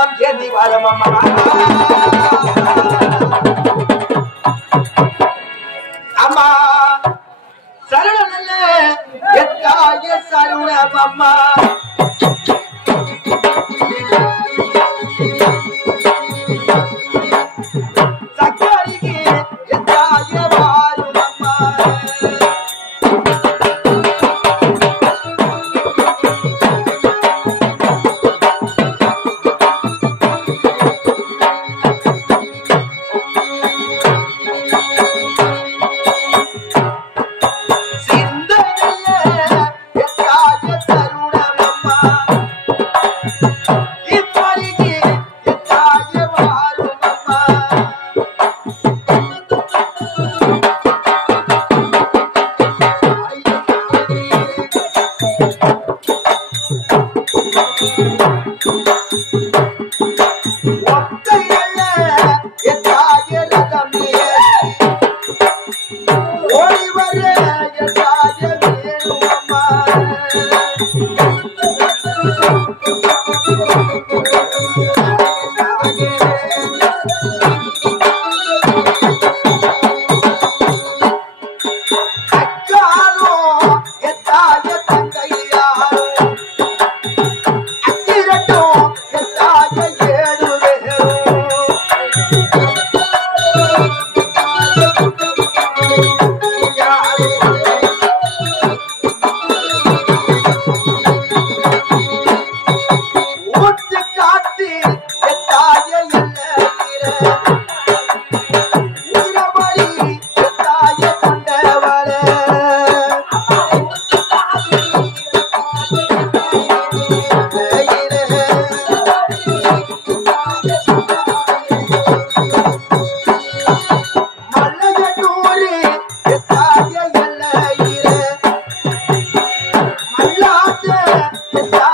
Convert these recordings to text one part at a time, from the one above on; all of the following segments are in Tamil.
செல்வம் தேடி வரும் அம்மா அம்மா எத்தாய சருணம் அம்மா Yeah.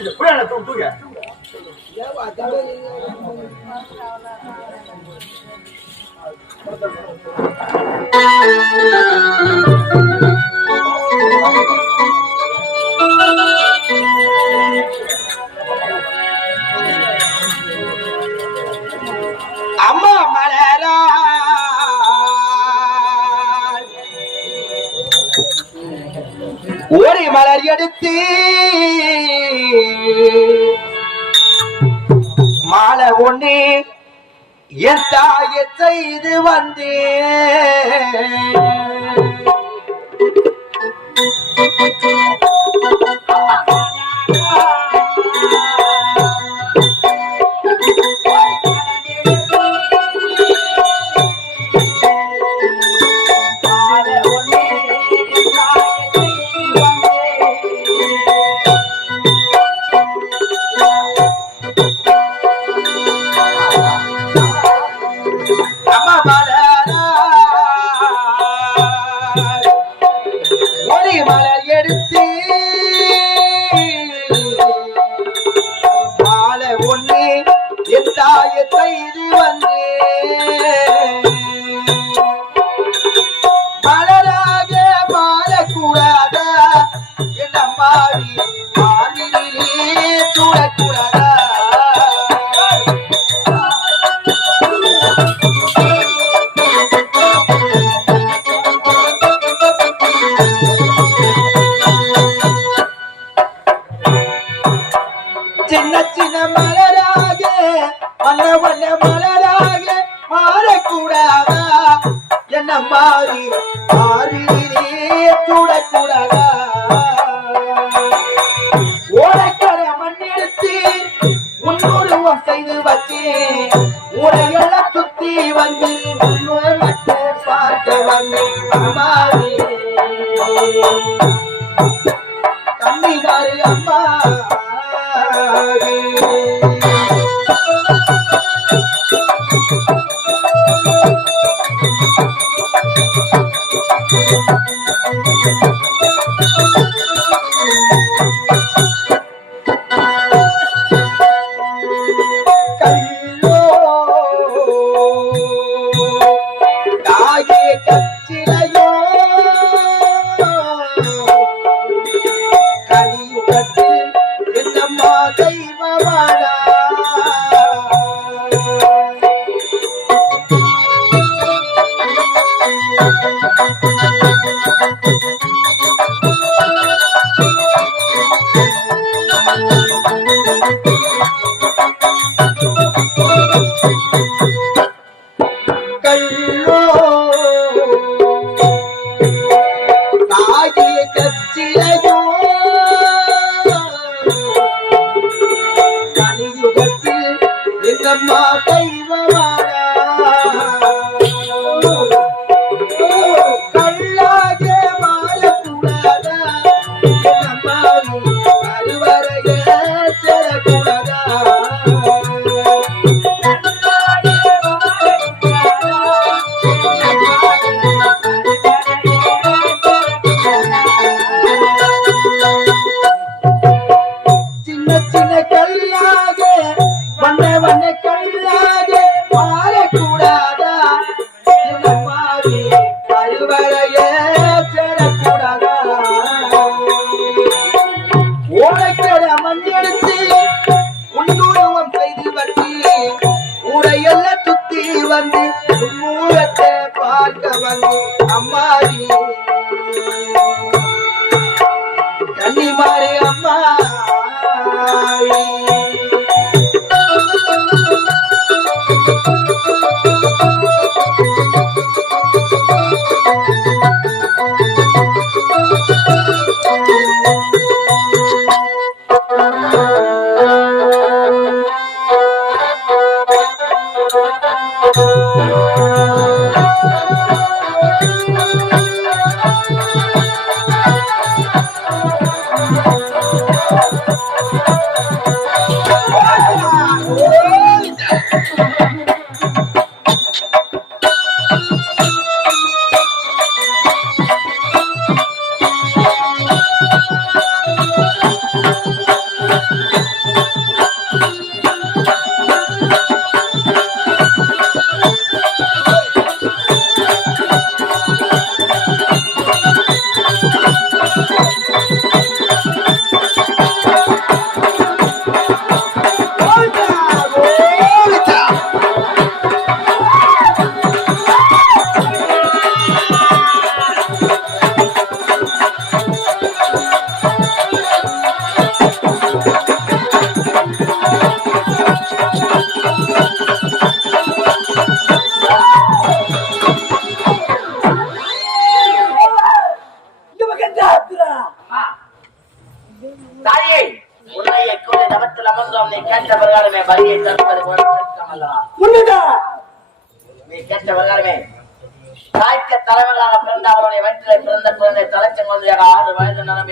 தூங்க புள்ள தூங்க தூங்க அம்மா மலரா ஒரு எடுத்து மாலை ஒண்ணு என் தாய செய்து வந்தேன். எடுத்தே உரையெல்லாம் சுத்தி வந்து பார்க்க வந்தேன். அம்மா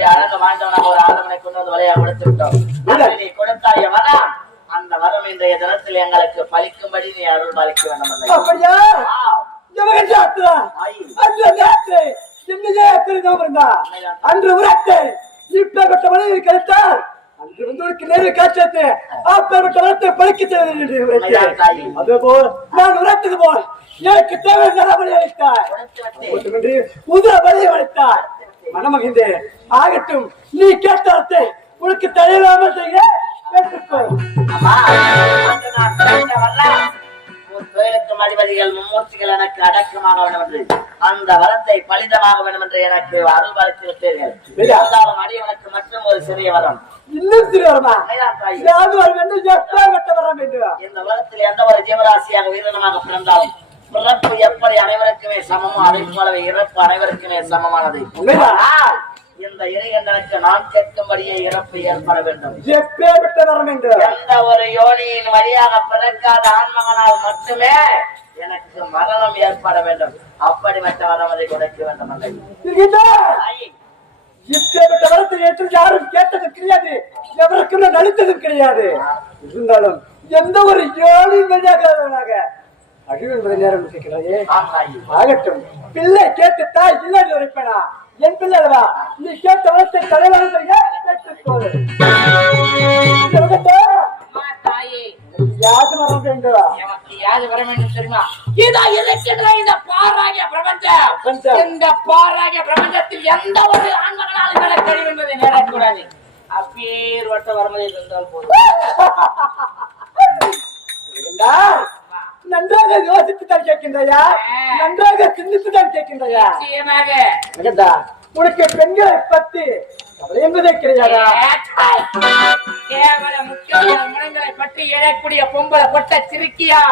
அழகு வாழ்ந்தவனாக ஒரு ஆதவனை கொண்டு வந்து வழியாக கொடுத்து விட்டோம் நீ கொடுத்தாய வரம் அந்த வரம் இன்றைய தினத்தில் எங்களுக்கு பலிக்கும்படி நீ அருள் பாலிக்க வேண்டும். அப்படியா. அன்று உரத்தை இப்பேற்பட்ட மனிதனை கிடைத்தால் அன்று வந்து உனக்கு நேரு காட்சியத்தை அப்பேற்பட்ட வளத்தை பழிக்க செய்வது அதுபோல் நான் உரத்துக்கு போல் எனக்கு தேவை நரபலி. மட்டுமின்றி உதிர பலி ஆகட்டும் நீ கேட்டார்த்தை உனக்கு தலையிலாமல் செய்ய? கேட்டுக்கோ. வரம் கோயிலுக்கு அதிபதிகள் மும்மூர்த்திகள் எனக்கு அடக்கமாக வேண்டும் என்று அந்த வரத்தை பலிதமாக வேண்டும் என்று எனக்கு அருள் பாலித்து விட்டீர்கள் அடியவனுக்கு மற்றும் ஒரு சிறிய வரம். இன்னும் திருவரமா உண்மைதான் தாய். யாவது வர வேண்டும் எப்பேற்பட்ட வர வேண்டும் இந்த உலகத்தில் எந்த ஒரு ஜீவராசியாக உயிரினமாக பிறந்தாலும் பிறப்பு எப்படி அனைவருக்குமே சமமோ அதை போலவே இறப்பு அனைவருக்குமே சமமானது. இந்த இறைகண்டனுக்கு நான் கேட்கும்படியே இறப்பு ஏற்பட வேண்டும். எப்பேற்பட்ட வேண்டும் எந்த ஒரு யோனியின் வழியாக பிறக்காத ஆண்மகனால் மட்டுமே எனக்கு மரணம் ஏற்பட வேண்டும். அப்படிப்பட்ட வரம் அதை கொடுக்க வேண்டும் அல்ல. இருக்கின்றா? இப்பேற்பட்ட வரத்தை ஏற்று யாரும் கேட்டது கிடையாது. எவருக்கும் நான் அளித்ததும் கிடையாது. இருந்தாலும் எந்த ஒரு ஏழு வழியாக அழிவு என்பதை நேரம் கேட்கிறாயே. ஆகட்டும். பிள்ளை கேட்டு தாய் உரைப்பனா என் பிள்ளை அல்லவா நீ கேட்ட யாது வர யாது வர வேண்டும் தெரியுமா இதா இருக்கின்ற இந்த பாராகிய பிரபஞ்சம். இந்த பாராகிய பிரபஞ்சத்தில் எந்த ஒரு ஆண்மகனாலும் எனக்கு தெரியும் என்பதை நேரக்கூடாது. அப்பேற்பட்ட வரமதை தந்தால் போதும். இருந்தால் நன்றாக யோசித்து தான் கேட்கின்றையா நன்றாக சிந்தித்து தான் கேட்கின்றையா மகந்தா, உனக்கு பெண்களை பத்தி கவலை என்பதே கிடையாதா. கேவல முக்கியமான குணங்களை பற்றி எழக்கூடிய பொம்பளை பொட்ட சிரிக்கியா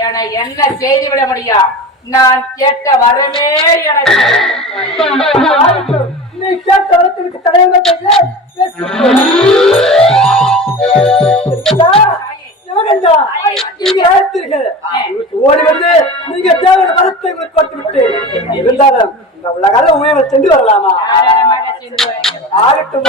என என்ன செய்து விட முடியும்? நான் கேட்ட வரமே எனக்கு. நீ கேட்ட வரத்திற்கு தலைவங்க சிவகண்டா நீங்க உங்களுக்கு ஓடி வந்து நீங்க தேவையான வரத்தை உங்களுக்கு கொடுத்து விட்டு இருந்தாலும் இந்த உலகால உமையவர் சென்று வரலாமா. ஆகட்டும்.